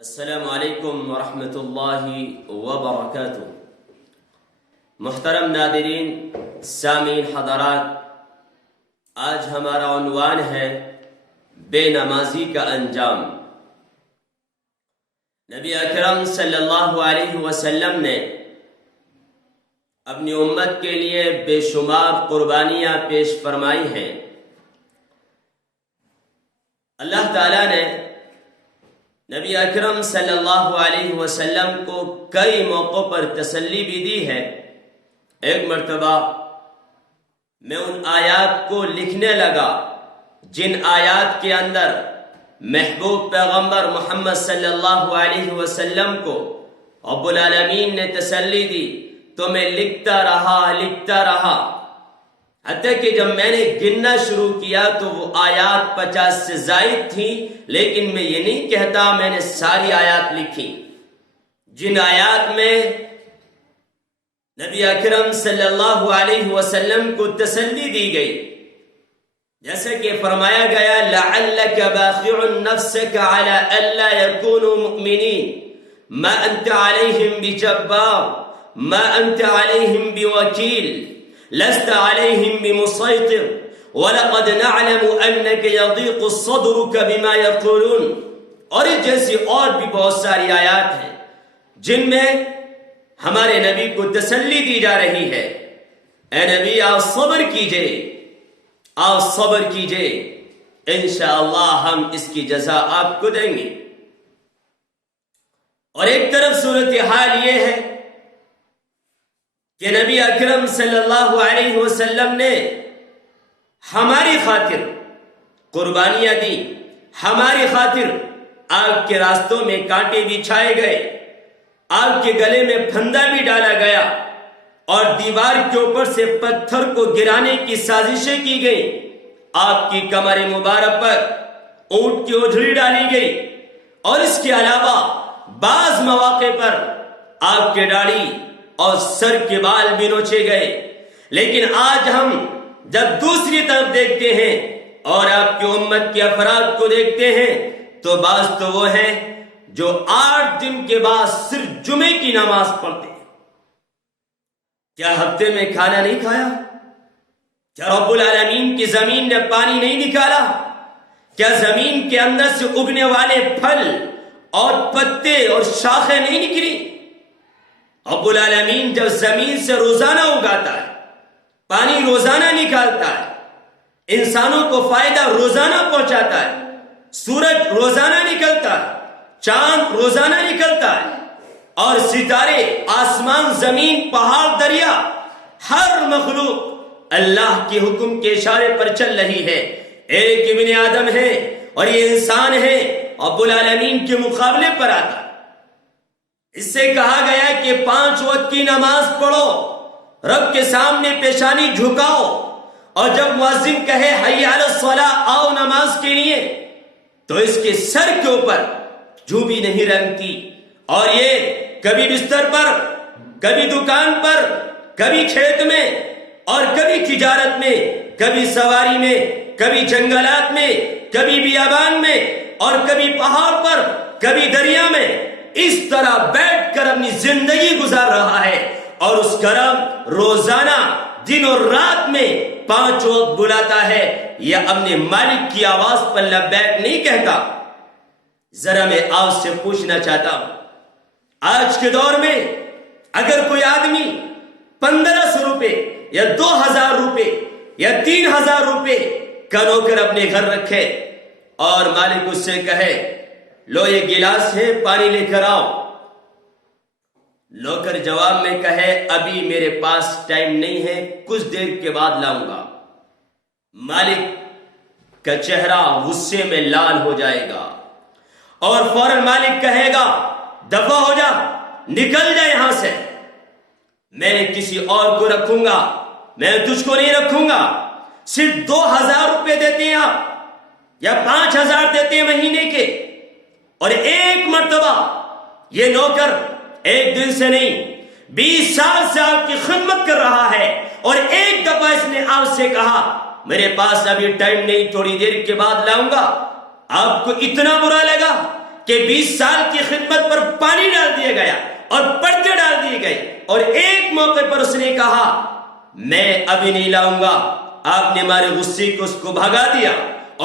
السلام علیکم ورحمۃ اللہ وبرکاتہ۔ محترم ناظرین، سامعین حضرات، آج ہمارا عنوان ہے بے نمازی کا انجام۔ نبی اکرم صلی اللہ علیہ وسلم نے اپنی امت کے لیے بے شمار قربانیاں پیش فرمائی ہیں۔ اللہ تعالیٰ نے نبی اکرم صلی اللہ علیہ وسلم کو کئی موقعوں پر تسلی بھی دی ہے۔ ایک مرتبہ میں ان آیات کو لکھنے لگا جن آیات کے اندر محبوب پیغمبر محمد صلی اللہ علیہ وسلم کو رب العالمین نے تسلی دی، تو میں لکھتا رہا حتیٰ کہ جب میں نے گننا شروع کیا تو وہ آیات 50 سے زائد تھیں، لیکن میں یہ نہیں کہتا میں نے ساری آیات لکھی۔ جن آیات میں نبی اکرم صلی اللہ علیہ وسلم کو تسلی دی گئی، جیسے کہ فرمایا گیا لعلک باخع نفسک علی الا یکونوا مؤمنین ما انت علیہم بجبار ما انت علیہم بوکیل لست علیہم بمسیطر وَلَقَدْ نَعْلَمُ أَنَّكَ يَضِيقُ صَدْرُكَ بِمَا يَقُولُونَ، اور جیسی اور بھی بہت ساری آیات ہیں جن میں ہمارے نبی کو تسلی دی جا رہی ہے۔ اے نبی، آپ صبر کیجئے، انشاءاللہ ہم اس کی جزا آپ کو دیں گے۔ اور ایک طرف صورتحال یہ ہے کہ نبی اکرم صلی اللہ علیہ وسلم نے ہماری خاطر قربانیاں دی، ہماری خاطر آگ کے راستوں میں کانٹے بچھائے گئے، آگ کے گلے میں پھندا بھی ڈالا گیا، اور دیوار کے اوپر سے پتھر کو گرانے کی سازشیں کی گئی۔ آپ کی کمر مبارک پر اونٹ کی اوجھڑی ڈالی گئی، اور اس کے علاوہ بعض مواقع پر آپ کے داڑھی اور سر کے بال بھی نوچے گئے۔ لیکن آج ہم جب دوسری طرف دیکھتے ہیں اور آپ کی امت کے افراد کو دیکھتے ہیں تو بعض تو وہ ہیں جو 8 دن کے بعد صرف جمعے کی نماز پڑھتے ہیں۔ کیا ہفتے میں کھانا نہیں کھایا؟ کیا رب العالمین کی زمین نے پانی نہیں نکالا؟ کیا زمین کے اندر سے اگنے والے پھل اور پتے اور شاخیں نہیں نکلی؟ رب العالمین جب زمین سے روزانہ اگاتا ہے، پانی روزانہ نکالتا ہے، انسانوں کو فائدہ روزانہ پہنچاتا ہے، سورج روزانہ نکلتا ہے، چاند روزانہ نکلتا ہے، اور ستارے، آسمان، زمین، پہاڑ، دریا، ہر مخلوق اللہ کے حکم کے اشارے پر چل رہی ہے۔ ایک ابن آدم ہے اور یہ انسان ہے، رب العالمین کے مقابلے پر آتا ہے۔ اس سے کہا گیا کہ 5 وقت کی نماز پڑھو، رب کے سامنے پیشانی جھکاؤ، اور جب مؤذن کہے حی علی الصلاۃ، آؤ نماز کے لیے، تو اس کے سر کے اوپر جو بھی نہیں رنگتی، اور یہ کبھی بستر پر، کبھی دکان پر، کبھی کھیت میں، اور کبھی تجارت میں، کبھی سواری میں، کبھی جنگلات میں، کبھی بیابان میں، اور کبھی پہاڑ پر، کبھی دریا میں، اس طرح بیٹھ کر اپنی زندگی گزار رہا ہے، اور اس کا رب روزانہ دن اور رات میں 5 وقت بلاتا ہے۔ یہ اپنے مالک کی آواز پر لبیک نہیں کہتا۔ ذرا میں آپ سے پوچھنا چاہتا ہوں، آج کے دور میں اگر کوئی آدمی 1500 روپے یا 2000 روپے یا 3000 روپے کا نوکر اپنے گھر رکھے، اور مالک اس سے کہے لو یہ گلاس ہے، پانی لے کر آؤ، نوکر جواب میں کہے ابھی میرے پاس ٹائم نہیں ہے، کچھ دیر کے بعد لاؤں گا، مالک کا چہرہ غصے میں لال ہو جائے گا، اور فوراً مالک کہے گا دفع ہو جا، نکل جا یہاں سے، میں نے کسی اور کو رکھوں گا، میں تجھ کو نہیں رکھوں گا۔ صرف 2000 روپے دیتے ہیں آپ، یا 5000 دیتے ہیں مہینے کے، اور ایک مرتبہ یہ نوکر 1 دن سے نہیں 20 سال سے آپ کی خدمت کر رہا ہے، اور ایک دفعہ اس نے آپ سے کہا میرے پاس ابھی ٹائم نہیں، تھوڑی دیر کے بعد لاؤں گا، آپ کو اتنا برا لگا کہ 20 سال کی خدمت پر پانی ڈال دیا گیا اور پردے ڈال دیے گئے، اور ایک موقع پر اس نے کہا میں ابھی نہیں لاؤں گا، آپ نے ہمارے غصے کو اس کو بھگا دیا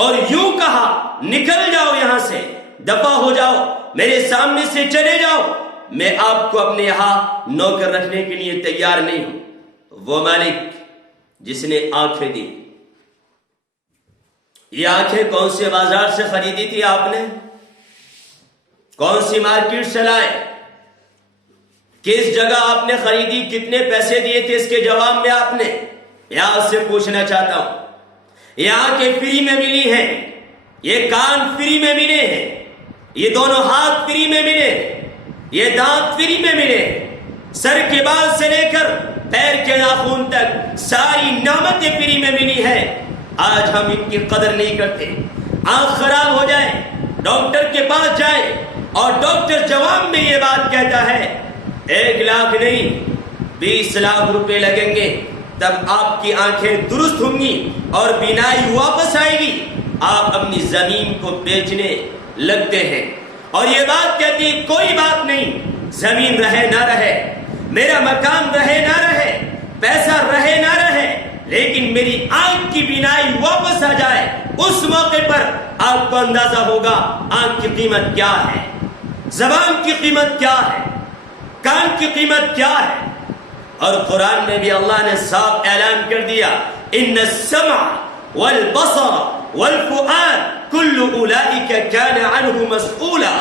اور یوں کہا نکل جاؤ یہاں سے، دفع ہو جاؤ، میرے سامنے سے چلے جاؤ، میں آپ کو اپنے یہاں نوکر رکھنے کے لیے تیار نہیں ہوں۔ وہ مالک جس نے آنکھیں دی، یہ آنکھیں کون سے بازار سے خریدی تھی آپ نے؟ کون سی مارکیٹ سے لائے؟ کس جگہ آپ نے خریدی؟ کتنے پیسے دیے تھے اس کے جواب میں آپ نے؟ میں آپ سے پوچھنا چاہتا ہوں، یہ آنکھیں فری میں ملی ہیں، یہ کان فری میں ملے ہیں، یہ دونوں ہاتھ فری میں ملے، یہ دانت فری میں ملے، سر کے بال سے لے کر پیر کے ناخن تک ساری نعمتیں فری میں ملی ہیں۔ آج ہم ان کی قدر نہیں کرتے۔ آنکھ خراب ہو جائے، ڈاکٹر کے پاس جائے اور ڈاکٹر جواب میں یہ بات کہتا ہے 1 لاکھ نہیں 20 لاکھ روپے لگیں گے تب آپ کی آنکھیں درست ہوں گی اور بینائی واپس آئے گی۔ آپ اپنی زمین کو بیچنے لگتے ہیں اور یہ بات کہتی ہے کوئی بات نہیں، زمین رہے نہ رہے، میرا مکان رہے نہ رہے، پیسہ رہے نہ رہے، لیکن میری آنکھ کی بینائی واپس آ جائے، اس موقع پر آپ کو اندازہ ہوگا آنکھ کی قیمت کیا ہے، زبان کی قیمت کیا ہے، کان کی قیمت کیا ہے۔ اور قرآن میں بھی اللہ نے صاف اعلان کر دیا ان السمع والبصر والفؤاد کل اولئک کان عنہ مسئولا،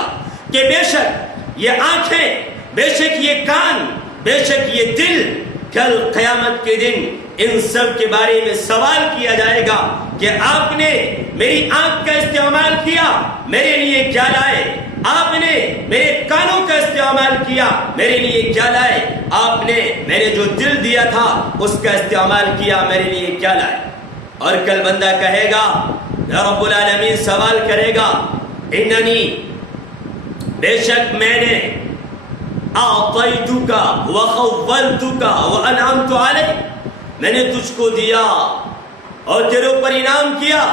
کہ بے شک یہ آنکھیں، بے شک یہ کان، بے شک یہ دل کل قیامت کے دن ان سب کے بارے میں سوال کیا جائے گا کہ آپ نے میری آنکھ کا استعمال کیا، میرے لیے کیا لائے؟ آپ نے میرے کانوں کا استعمال کیا، میرے لیے کیا لائے؟ آپ نے میرے جو دل دیا تھا اس کا استعمال کیا، میرے لیے کیا لائے؟ اور کل بندہ کہے گا، رب العالمین سوال کرے گا اننی، بے شک میں نے اعطیتک وخولتک وانعمت علیک، میں نے تجھ کو دیا اور تیرے اوپر انعام کیا،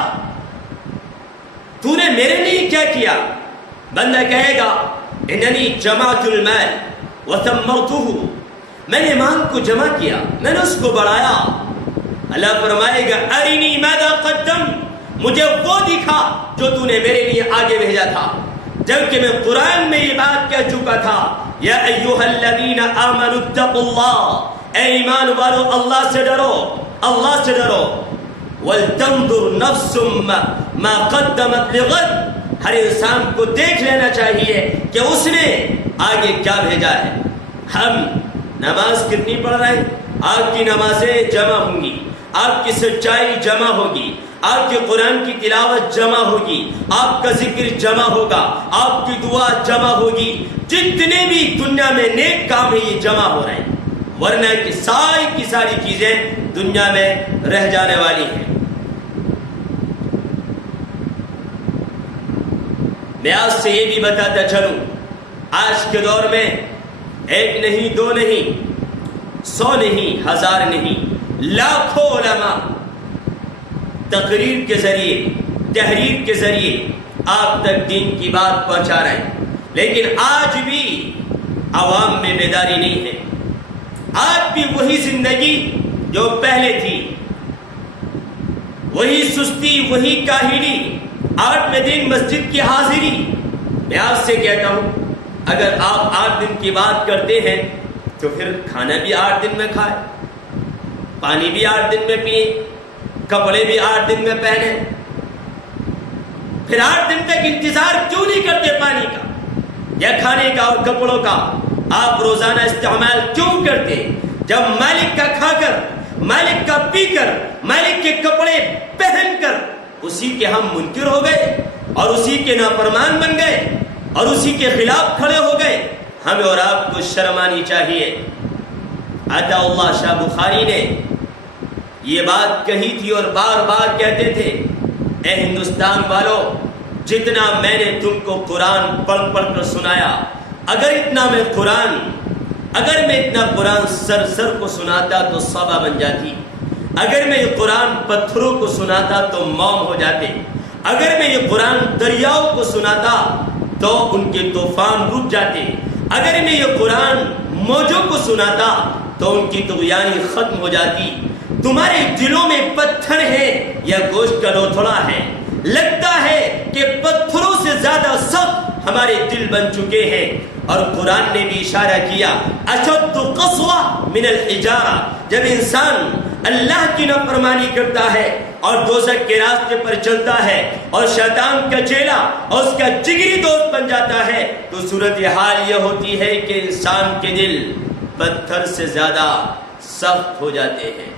تو نے میرے لیے کیا کیا؟ بندہ کہے گا اننی جمعت المال وثمرته، میں نے مال کو جمع کیا، میں نے اس کو بڑھایا۔ اللہ فرمائے گا ارنی ماذا قدم، مجھے وہ دکھا جو تو نے میرے لیے آگے بھیجا تھا، جبکہ میں قرآن میں یہ بات کہہ چکا تھا یا ایھا الذین آمنوا اتقوا اللہ، اے ایمان والو اللہ سے ڈرو، اللہ سے ڈرو، ولتنظر نفس ما قدمت لغد، ہر انسان کو دیکھ لینا چاہیے کہ اس نے آگے کیا بھیجا ہے۔ ہم نماز کتنی پڑھ رہے ہیں؟ آپ کی نمازیں جمع ہوں گی، آپ کی سچائی جمع ہوگی، آپ کی قرآن کی تلاوت جمع ہوگی، آپ کا ذکر جمع ہوگا، آپ کی دعا جمع ہوگی، جتنے بھی دنیا میں نیک کام ہیں یہ جمع ہو رہے ہیں، ورنہ کہ ساری کی ساری چیزیں دنیا میں رہ جانے والی ہیں۔ میں آج سے یہ بھی بتاتا چلوں، آج کے دور میں 1 نہیں 2 نہیں 100 نہیں 1000 نہیں لاکھوں علماء تقریر کے ذریعے، تحریر کے ذریعے آپ تک دین کی بات پہنچا رہے ہیں، لیکن آج بھی عوام میں بیداری نہیں ہے، آج بھی وہی زندگی جو پہلے تھی، وہی سستی، وہی کاہلی، 8 دن مسجد کی حاضری۔ میں آپ سے کہتا ہوں اگر آپ 8 دن کی بات کرتے ہیں تو پھر کھانا بھی 8 دن میں کھائے، پانی بھی 8 دن میں پیے، کپڑے بھی 8 دن میں پہنے، پھر 8 دن تک انتظار کیوں نہیں کرتے پانی کا یا کھانے کا اور کپڑوں کا؟ آپ روزانہ استعمال کیوں کرتے؟ جب مالک کا کھا کر، مالک کا پی کر، مالک کے کپڑے پہن کر اسی کے ہم منکر ہو گئے اور اسی کے نافرمان بن گئے اور اسی کے خلاف کھڑے ہو گئے۔ ہمیں اور آپ کو شرم آنی چاہیے۔ عطا اللہ شاہ بخاری نے یہ بات کہی تھی اور بار بار کہتے تھے، اے ہندوستان والو، جتنا میں نے تم کو قرآن پڑھ پڑھ کر سنایا، اگر میں اتنا قرآن سر کو سناتا تو صبا بن جاتی، اگر میں یہ قرآن پتھروں کو سناتا تو موم ہو جاتے، اگر میں یہ قرآن دریاؤں کو سناتا تو ان کے طوفان رک جاتے. اگر میں یہ قرآن موجوں کو سناتا تو ان کی طغیانی ختم ہو جاتی. تمہارے دلوں میں پتھر ہے یا گوشت کا لوتھڑا ہے. لگتا ہے کہ پتھروں سے زیادہ سخت ہمارے دل بن چکے ہیں. اور قرآن نے بھی اشارہ کیا اشد قسوہ من الحجارہ. جب انسان اللہ کی نافرمانی کرتا ہے اور دوزخ کے راستے پر چلتا ہے اور شیطان کا چیلا اور اس کا جگری دوست بن جاتا ہے تو صورتحال یہ ہوتی ہے کہ انسان کے دل پتھر سے زیادہ سخت ہو جاتے ہیں.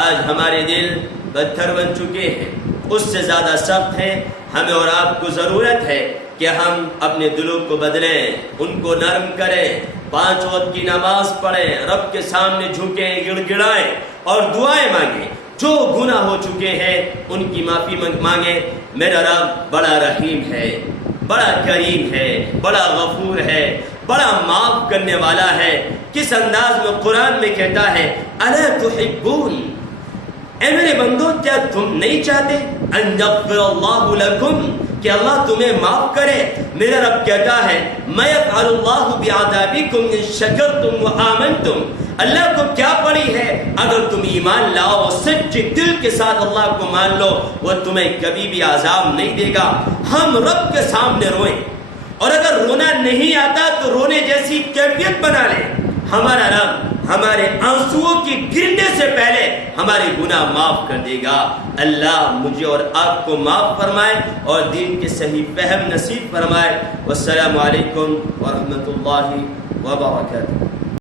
آج ہمارے دل پتھر بن چکے ہیں, اس سے زیادہ سخت ہیں. ہمیں اور آپ کو ضرورت ہے کہ ہم اپنے دلوں کو بدلیں, ان کو نرم کریں, 5 وقت کی نماز پڑھیں, رب کے سامنے جھکیں, گڑ گڑائیں اور دعائیں مانگیں. جو گناہ ہو چکے ہیں ان کی معافی مانگیں. میرا رب بڑا رحیم ہے, بڑا کریم ہے, بڑا غفور ہے, بڑا معاف کرنے والا ہے. کس انداز میں قرآن میں کہتا ہے الا تحبون, اے میرے بندو کیا تم نہیں چاہتے ان یغفر اللہ لکم, کہ اللہ تمہیں معاف کرے. میرا رب کہتا ہے ما یفعل اللہ بعذابکم ان شکرتم وآمنتم. اللہ کو کیا پڑی ہے اگر تم ایمان لاؤ, سچے دل کے ساتھ اللہ کو مان لو, وہ تمہیں کبھی بھی عذاب نہیں دے گا. ہم رب کے سامنے روئیں اور اگر رونا نہیں آتا تو رونے جیسی کیفیت بنا لیں. ہمارا رب ہمارے آنسوؤں کی گرنے سے پہلے ہمارے گناہ معاف کر دے گا. اللہ مجھے اور آپ کو معاف فرمائے اور دین کے صحیح فہم نصیب فرمائے. والسلام علیکم ورحمۃ اللہ وبرکاتہ.